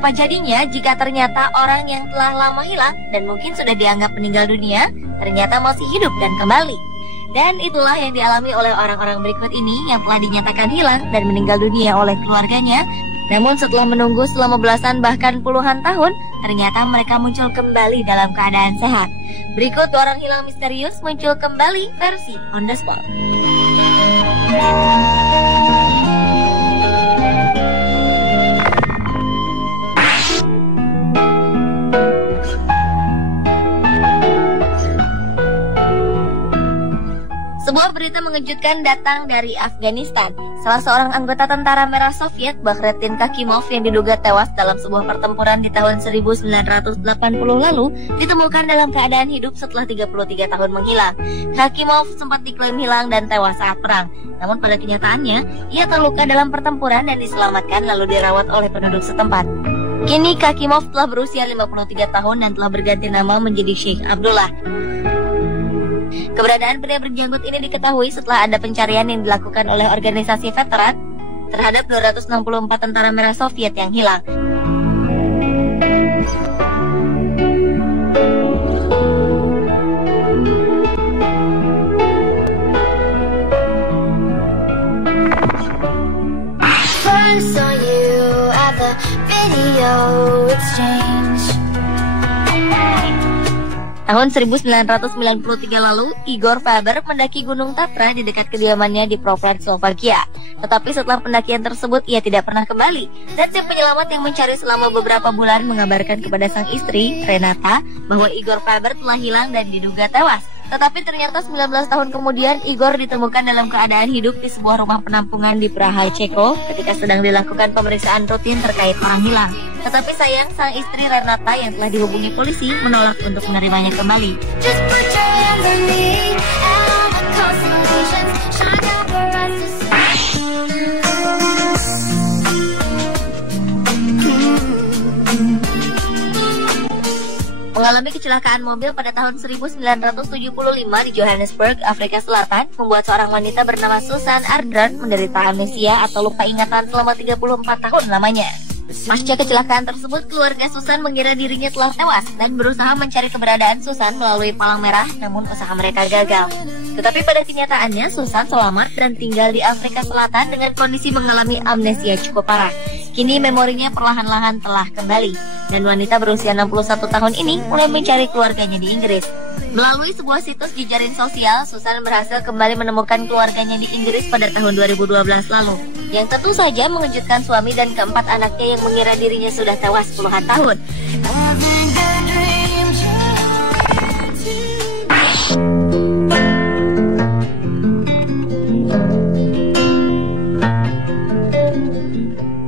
apa jadinya jika ternyata orang yang telah lama hilang dan mungkin sudah dianggap meninggal dunia, ternyata masih hidup dan kembali? Dan itulah yang dialami oleh orang-orang berikut ini yang telah dinyatakan hilang dan meninggal dunia oleh keluarganya. Namun setelah menunggu selama belasan bahkan puluhan tahun, ternyata mereka muncul kembali dalam keadaan sehat. Berikut orang hilang misterius muncul kembali versi On The Spot. Sebuah berita mengejutkan datang dari Afghanistan. Salah seorang anggota tentara merah Soviet, Bakhretin Kakimov, yang diduga tewas dalam sebuah pertempuran di tahun 1980 lalu, ditemukan dalam keadaan hidup setelah 33 tahun menghilang. Kakimov sempat diklaim hilang dan tewas saat perang. Namun pada kenyataannya, ia terluka dalam pertempuran dan diselamatkan lalu dirawat oleh penduduk setempat. Kini Kakimov telah berusia 53 tahun dan telah berganti nama menjadi Sheikh Abdullah. Keberadaan pria berjanggut ini diketahui setelah ada pencarian yang dilakukan oleh organisasi veteran terhadap 264 tentara merah Soviet yang hilang. First saw you at the video exchange. Tahun 1993 lalu, Igor Faber mendaki Gunung Tatra di dekat kediamannya di Poprad, Slovakia. Tetapi setelah pendakian tersebut, ia tidak pernah kembali. Dan tim penyelamat yang mencari selama beberapa bulan mengabarkan kepada sang istri, Renata, bahwa Igor Faber telah hilang dan diduga tewas. Tetapi ternyata 19 tahun kemudian, Igor ditemukan dalam keadaan hidup di sebuah rumah penampungan di Praha, Ceko ketika sedang dilakukan pemeriksaan rutin terkait orang hilang. Tetapi sayang, sang istri Renata yang telah dihubungi polisi menolak untuk menerimanya kembali. Just put your hands on me and all the constellations shine down for us to see. Mengalami kecelakaan mobil pada tahun 1975 di Johannesburg, Afrika Selatan, membuat seorang wanita bernama Susan Ardern menderita amnesia atau lupa ingatan selama 34 tahun lamanya. Pasca kecelakaan tersebut, keluarga Susan mengira dirinya telah tewas dan berusaha mencari keberadaan Susan melalui palang merah, namun usaha mereka gagal. Tetapi pada kenyataannya, Susan selamat dan tinggal di Afrika Selatan dengan kondisi mengalami amnesia cukup parah. Kini memorinya perlahan-lahan telah kembali, dan wanita berusia 61 tahun ini mulai mencari keluarganya di Inggris. Melalui sebuah situs jejaring sosial, Susan berhasil kembali menemukan keluarganya di Inggris pada tahun 2012 lalu, yang tentu saja mengejutkan suami dan keempat anaknya yang mengira dirinya sudah tewas puluhan tahun.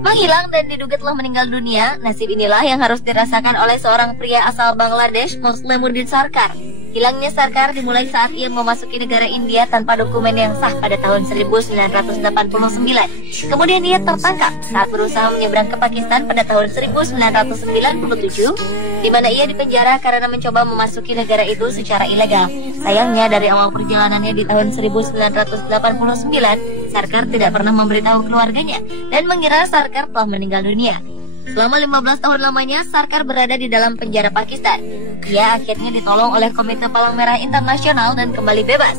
Menghilang dan diduga telah meninggal dunia, nasib inilah yang harus dirasakan oleh seorang pria asal Bangladesh, Muslimuddin Sarkar. Hilangnya Sarkar dimulai saat ia memasuki negara India tanpa dokumen yang sah pada tahun 1989. Kemudian ia tertangkap saat berusaha menyeberang ke Pakistan pada tahun 1997, di mana ia dipenjara karena mencoba memasuki negara itu secara ilegal. Sayangnya dari awal perjalanannya di tahun 1989, Sarkar tidak pernah memberitahu keluarganya dan mengira Sarkar telah meninggal dunia. Selama 15 tahun lamanya, Sarkar berada di dalam penjara Pakistan. Ia akhirnya ditolong oleh Komite Palang Merah Internasional dan kembali bebas.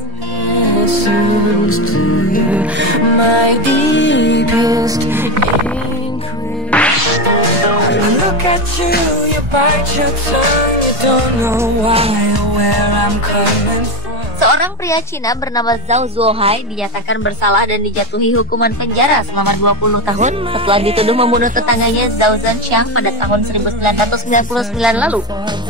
Seorang pria Cina bernama Zhao Zuohai dinyatakan bersalah dan dijatuhi hukuman penjara selama 20 tahun setelah dituduh membunuh tetangganya Zhao Zhenxiang pada tahun 1999 lalu.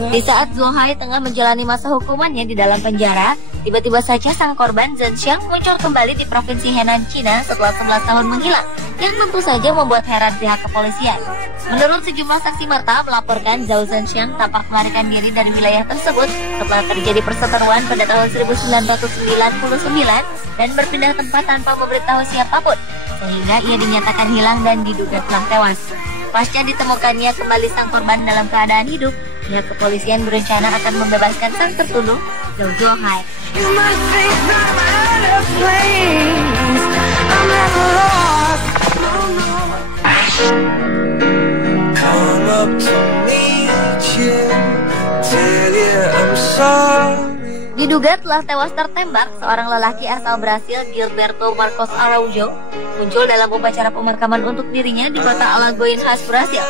Di saat Zuohai tengah menjalani masa hukumannya di dalam penjara, tiba-tiba saja sang korban Zhenxiang muncul kembali di provinsi Henan, Cina setelah 11 tahun menghilang, yang tentu saja membuat heran pihak kepolisian. Menurut sejumlah saksi mata melaporkan Zhao Zhenxiang tampak melarikan diri dari wilayah tersebut setelah terjadi perseteruan pada tahun 1999 dan berpindah tempat tanpa memberitahu siapapun, sehingga ia dinyatakan hilang dan diduga telah tewas. Pasca ditemukannya kembali sang korban dalam keadaan hidup, pihak kepolisian berencana akan membebaskan sang tertuduh, Zhao Zuohai. Come Diduga telah tewas tertembak, seorang lelaki asal Brasil, Gilberto Marcos Araújo, muncul dalam upacara pemakaman untuk dirinya di kota Alagoinhas, Brasil.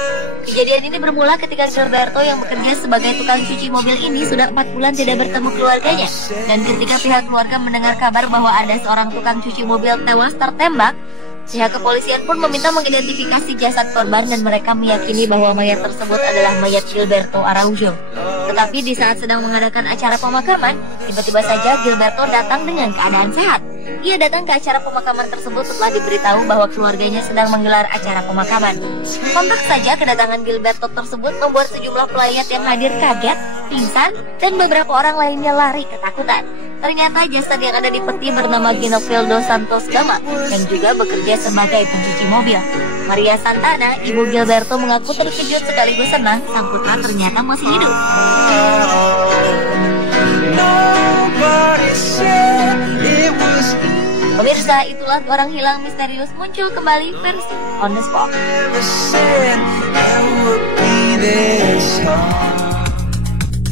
Kejadian ini bermula ketika Gilberto yang bekerja sebagai tukang cuci mobil ini sudah 4 bulan tidak bertemu keluarganya. Dan ketika pihak keluarga mendengar kabar bahwa ada seorang tukang cuci mobil tewas tertembak, pihak kepolisian pun meminta mengidentifikasi jasad korban dan mereka meyakini bahwa mayat tersebut adalah mayat Gilberto Araújo. Tetapi di saat sedang mengadakan acara pemakaman, tiba-tiba saja Gilberto datang dengan keadaan sehat. Ia datang ke acara pemakaman tersebut setelah diberitahu bahwa keluarganya sedang menggelar acara pemakaman. Sontak saja kedatangan Gilberto tersebut membuat sejumlah pelayat yang hadir kaget, pingsan, dan beberapa orang lainnya lari ketakutan. Ternyata jasad yang ada di peti bernama Ginoveldo Santos Gama yang juga bekerja sebagai pencuci mobil. Maria Santana, ibu Gilberto, mengaku terkejut sekaligus senang sang putra ternyata masih hidup. Pemirsa, itulah orang hilang misterius muncul kembali versi On The Spot.